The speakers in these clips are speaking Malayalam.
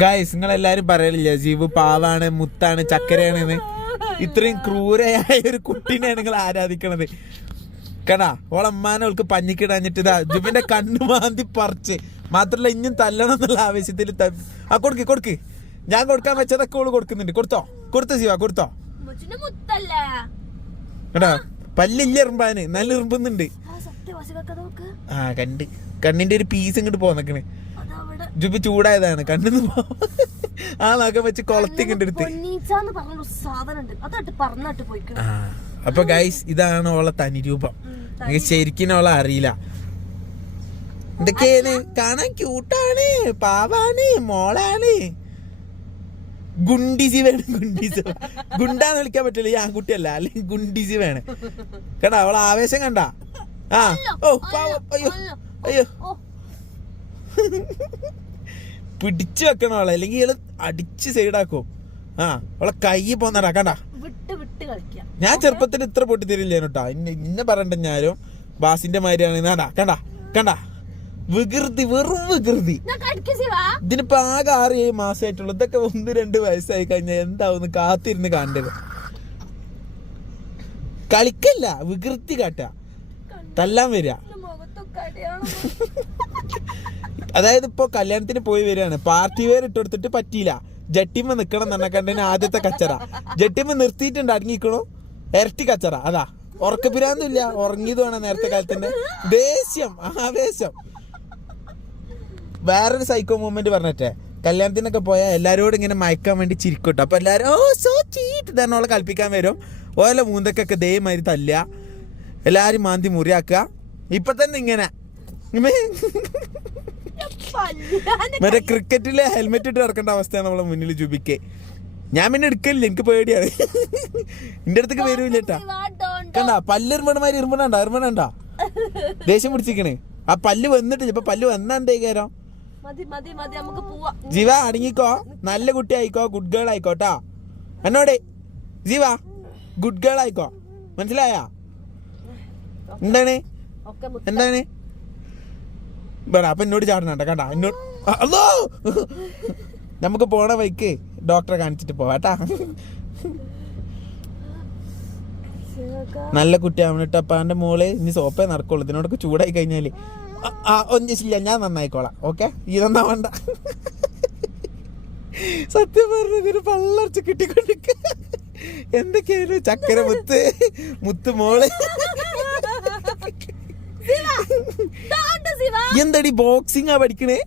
ഗൈസ് നിങ്ങളെല്ലാരും പറയലില്ല ജീവ് പാവാണ്, മുത്താണ്, ചക്കരയാണെന്ന്. ഇത്രയും ക്രൂരയായ ഒരു കുട്ടീനെ നിങ്ങൾ ആരാധിക്കണത്. കടാ ഓളമ്മാനെ അവൾക്ക് പഞ്ഞിക്കിടാഞ്ഞിട്ട് ഇതാ ജുബിന്റെ കണ്ണു മാന്തി പറിച്ച്. മാത്രല്ല ഇഞ്ഞും തല്ലണം എന്നുള്ള ആവശ്യത്തിൽ കൊടുക്ക്. ഞാൻ കൊടുക്കാൻ വെച്ചതൊക്കെ ഓള് കൊടുക്കുന്നുണ്ട്. കൊടുത്തോ ജീവ കൊടുത്തോ. കേട്ടാ പല്ലില്ല ഇറുമ്പാന്, നല്ല ഇറുമ്പുന്നുണ്ട്. ആ കണ്ണിന്റെ ഒരു പീസ് ഇങ്ങോട്ട് പോന്നേക്കണ്. ജുബി ചൂടായതാണ് കണ്ണിന്ന് ആ നഖം വെച്ച് കൊളത്തിങ്ങോട്ട് എടുത്ത്. അപ്പൊ ഗൈസ് ഇതാണ് ഓളെ തനി രൂപം. ശരിക്കും ഓളെ അറിയില്ല. എന്തൊക്കെയാണ് കാണാൻ, ക്യൂട്ടാണ്, പാവാണ്, മോളാണ്. ഗുണ്ടിസി വേണം. ഗുണ്ടാന്ന് വിളിക്കാൻ പറ്റില്ല, ഈ ആൺകുട്ടിയല്ല, അല്ലെങ്കിൽ ഗുണ്ടിസി വേണം. കേട്ടാ അവളെ ആവേശം കണ്ട. ആ ഓ അയ്യോ പിടിച്ചു വെക്കണം അവളെ, അല്ലെങ്കിൽ ഇയാള് അടിച്ച് സൈഡാക്കും. ആ അവളെ കൈ പോന്നടാ കണ്ടാ. ഞാൻ ചെറുപ്പത്തിൽ ഇത്ര പൊട്ടിത്തരില്ലേനു കേട്ടാ. ഇന്നെ പറയണ്ട ഞാനും ബാസിന്റെ മാതിരിയാണ്. കണ്ടാ വികൃതി, വെറും വികൃതി. ഇതിനിപ്പോ ആകെ 6-7 മാസമായിട്ടുള്ളൂ. ഇതൊക്കെ 1-2 വയസ്സായി കഴിഞ്ഞാൽ എന്താവും കാത്തിരുന്ന് കണ്ടത്. കളിക്കല്ല, വികൃതി കാട്ട, തല്ലാൻ വരിക. അതായത് ഇപ്പൊ കല്യാണത്തിന് പോയി വരികയാണ്, പാർട്ടി വെയർ ഇട്ടെടുത്തിട്ട് പറ്റിയില്ല, ജട്ടിമ്മ നിക്കണം തന്നെ കണ്ടതിന് ആദ്യത്തെ കച്ചറ. ജട്ടിമ്മ നിർത്തിയിട്ടുണ്ട്, അടങ്ങിക്കണു, ഇരട്ടി കച്ചറ. അതാ ഉറക്കപ്പിരാന്നില്ല, ഉറങ്ങിയത് വേണം നേരത്തെ കാലത്തന്നെ. ദേഷ്യം, ആവേശം. വേറൊരു സൈക്കോ മൂവ്മെന്റ് പറഞ്ഞിട്ടേ, കല്യാണത്തിനൊക്കെ പോയാൽ എല്ലാരോടും ഇങ്ങനെ മയക്കാൻ വേണ്ടി ചിരിക്കട്ടോ. അപ്പൊ എല്ലാരും ഓ സോ ചീറ്റ് തന്നെ ഓളെ കളിപ്പിക്കാൻ വരും. ഓല മൂന്തക്കൊക്കെ ദയമാതിരി തല്ല, എല്ലാരും മാന്തി മുറിയാക്കുക. ഇപ്പൊ തന്നെ ഇങ്ങനെ മറ്റേ ക്രിക്കറ്റിലെ ഹെൽമെറ്റ് ഇട്ട് ഇറക്കേണ്ട അവസ്ഥയാണ് നമ്മളെ മുന്നിൽ ജുബിക്ക്. ഞാൻ പിന്നെ എടുക്കലില്ല, എനിക്ക് പേടിയാണ്. എന്റെ അടുത്തേക്ക് വരൂല്ല കേട്ടാ. കണ്ടാ പല്ല് ഇറുമ്പണണ്ട ദേഷ്യം പിടിച്ചിക്കണേ. ആ പല്ല് വന്നിട്ടില്ല, ഇപ്പൊ പല്ല് വന്നാ എന്തേക്കാരോ. ജീവ അടങ്ങിക്കോ, നല്ല കുട്ടി ആയിക്കോ, ഗുഡ് ഗേൾ ആയിക്കോട്ടാ. എന്നോടെ ജീവ ഗുഡ് ഗേൾ ആയിക്കോ, മനസ്സിലായാ? എന്താണ് അപ്പൊ എന്നോട് ചാടണണ്ട കണ്ടാ. എന്നോട് അല്ലോ നമുക്ക് പോണ വഴിക്ക് ഡോക്ടറെ കാണിച്ചിട്ട് പോവാട്ടാ. നല്ല കുട്ടിയാവണം കേട്ടോ. അപ്പൊ എന്റെ മോള് ഇനി സോപ്പേ നടക്കുള്ളൂ. ഇതിനോടൊക്കെ ചൂടായി കഴിഞ്ഞാല് ഒന്നിച്ചില്ല, ഞാൻ നന്നായിക്കോളാം. ഓക്കെ, ഈ നന്നാവണ്ട. സത്യം പറഞ്ഞതിന് പള്ളർച്ച കിട്ടിക്കൊണ്ടിരിക്ക. എന്തൊക്കെയായിരുന്നു ചക്കര മുത്ത് മോള്. എന്തടി ബോക്സിംഗ് പഠിക്കണേ?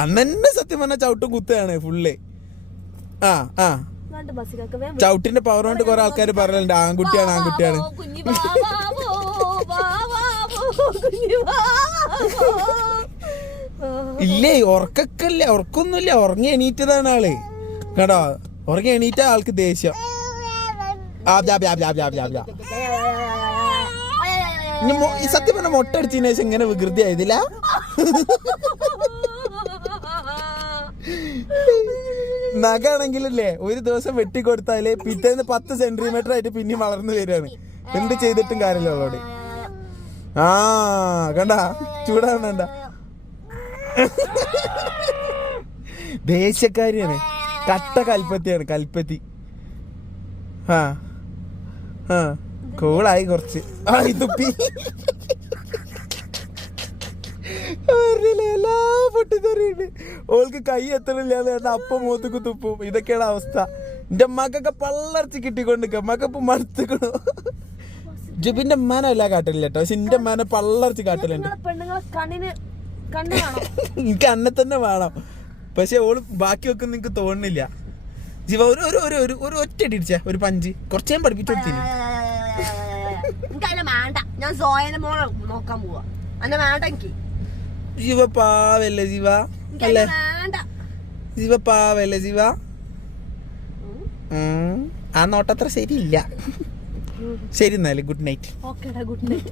അന്നെ സത്യം പറഞ്ഞ ചവിട്ടും കുത്താണ് ഫുള്ള്. ചവിട്ടിന്റെ പവർ കൊണ്ട് കുറെ ആൾക്കാർ പറയലുണ്ട് ആൺകുട്ടിയാണ്. ഇല്ലേ ഉറക്കൊക്കെ ഉറക്കൊന്നുമില്ല, ഉറങ്ങി എണീറ്റതാണ് ആള്. കേട്ടോ, ഉറങ്ങി എണീറ്റ ആൾക്ക് ദേഷ്യം. സത്യം പറഞ്ഞ മൊട്ട അടിച്ചതിന് ശേഷം ഇങ്ങനെ വികൃതി ആയതില്ല. നഖാണെങ്കിലല്ലേ ഒരു ദിവസം വെട്ടിക്കൊടുത്താല് പിറ്റേന്ന് 10 സെന്റിമീറ്റർ ആയിട്ട് പിന്നെ വളർന്നു വരികയാണ്. എന്ത് ചെയ്തിട്ടും കാര്യമില്ല അവളോട്. കണ്ടാ ചൂടാവണ്ട. ദേശക്കാരിയാണ്, കട്ട കൽപ്പത്തിയാണ്, കൽപ്പത്തി. കൂളായി കുറച്ച്. തുപ്പി എല്ലാ പൊട്ടിത്തെറിയുണ്ട്. ഓൾക്ക് കൈ എത്തണില്ലാന്ന് പറഞ്ഞാൽ അപ്പം മൂത്തുക്ക് തുപ്പും. ഇതൊക്കെയാണ് അവസ്ഥ. എന്റെ അമ്മക്കൊക്കെ പള്ളർച്ച് കിട്ടിക്കൊണ്ടിരിക്കും. അമ്മക്കപ്പം മടുത്തുക്കണു. ജുബിന്റെ അമ്മാനല്ല കാട്ടില്ല കേട്ടോ, പക്ഷെ എന്റെ അമ്മാനെ പള്ളർച്ച് കാട്ടലുണ്ട്. എനിക്ക് അന്നെ തന്നെ വേണം, പക്ഷെ ഓള് ബാക്കി വെക്കുന്ന എനിക്ക് തോന്നുന്നില്ല. ജീവ ഒരു ഒറ്റ അടിച്ച ഒരു പഞ്ച് കുറച്ച് ഞാൻ പഠിപ്പിച്ചു കൊടുത്തിന്. ജീവ പാവല്ലേ ജീവ, അല്ലേ ജീവ പാവല്ലേ ജീവ. ആ നോട്ടത്ര ശരിയില്ല. ശരി എന്നാല് ഗുഡ് നൈറ്റ്. Good night.